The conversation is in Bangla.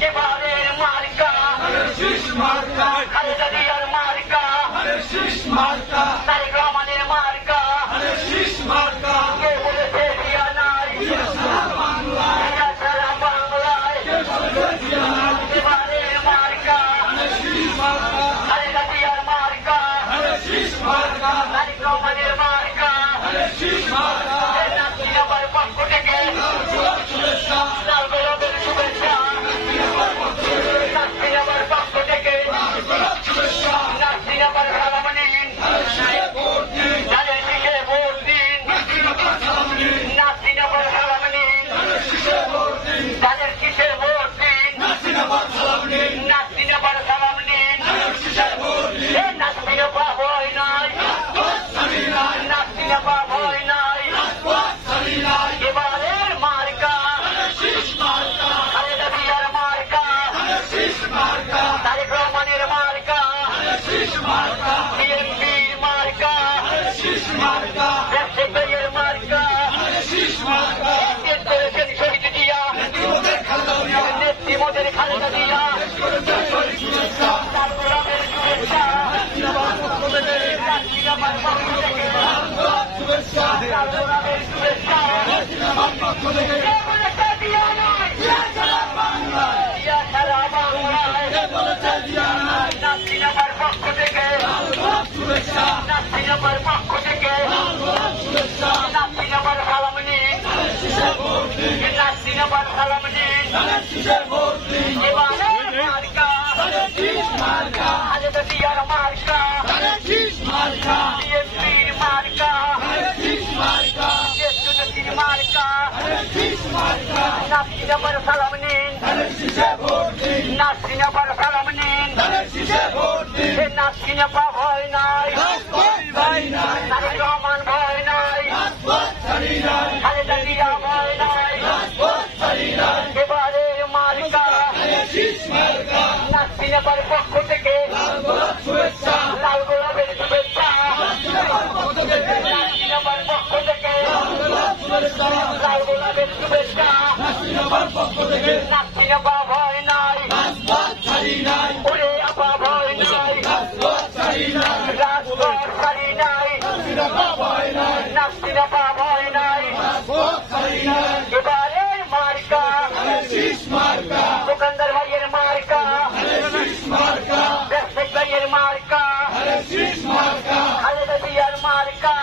এবারের মার্কা খালেদা জিয়ার মার্কা তারেক রহমানের মার্কা কে বলেছে জিয়া নাই জিয়া সারা বাংলায় এবারের মার্কা খালেদা জিয়ার মার্কা তারেক রহমানের মার্কা নাসিনাবার পক্ষ থেকে লাল গোলাপের শুভেচ্ছা নাসিনাবার পক্ষ থেকে নাসিনাবার সালাম নিন তাদের শীষে ভোট দিন নাসিনাবার সালাম নিন তাদের শীষে ভোট দিন নাসিনাবার সালাম নিন নাসিনাবা ভয় নাই নাসিনাবা ভয় নাই এবারের মার্কা খালেদা জিয়ার মার্কা তারেক রহমানের মার্কা বিএনপির মার্কা ব্যবসায়ী ভাইয়ের মার্কা করেছেন শহীদ জিয়া নেত্রী মোদের খালেদা জিয়া তার গোলামের শুভেচ্ছা নাসিনাবার পক্ষ থেকে তার গোলামের শুভেচ্ছা জিয়া নয় জিয়া সারা বাংলায় নাসিনাবার পক্ষ থেকে নাসিনাবার পক্ষ থেকে নাসিনাবার সালাম নিন নাসিনাবার সালাম নিন এবারের মার্কা খালেদা জিয়ার মার্কা বিএনপির মার্কা জ্যেষ্ঠনদীর মার্কা নাসিনাবার সালাম নিন নাসিনাবার সালাম নিন নাসিনাবা ভয় নাই তারেক রহমান ভয় নাই খালেদা জিয়া ভয় নাই এবারের মার্কা নাসিনাবার পক্ষ থেকে লাল গোলাপের শুভেচ্ছা নাসিনাবার পক্ষ থেকে লাল গোলাপের শুভেচ্ছা নাসিনাবা ভয় নাই ওরে আপা ভয় নাই রাজপথ ছাড়ি নাই নাসিনাবা ভয় নাই এবারের মার্কা দোকানদার ভাইয়ের মার্কা ব্যবসায়ী ভাইয়ের মার্কা খালেদা জিয়ার মার্কা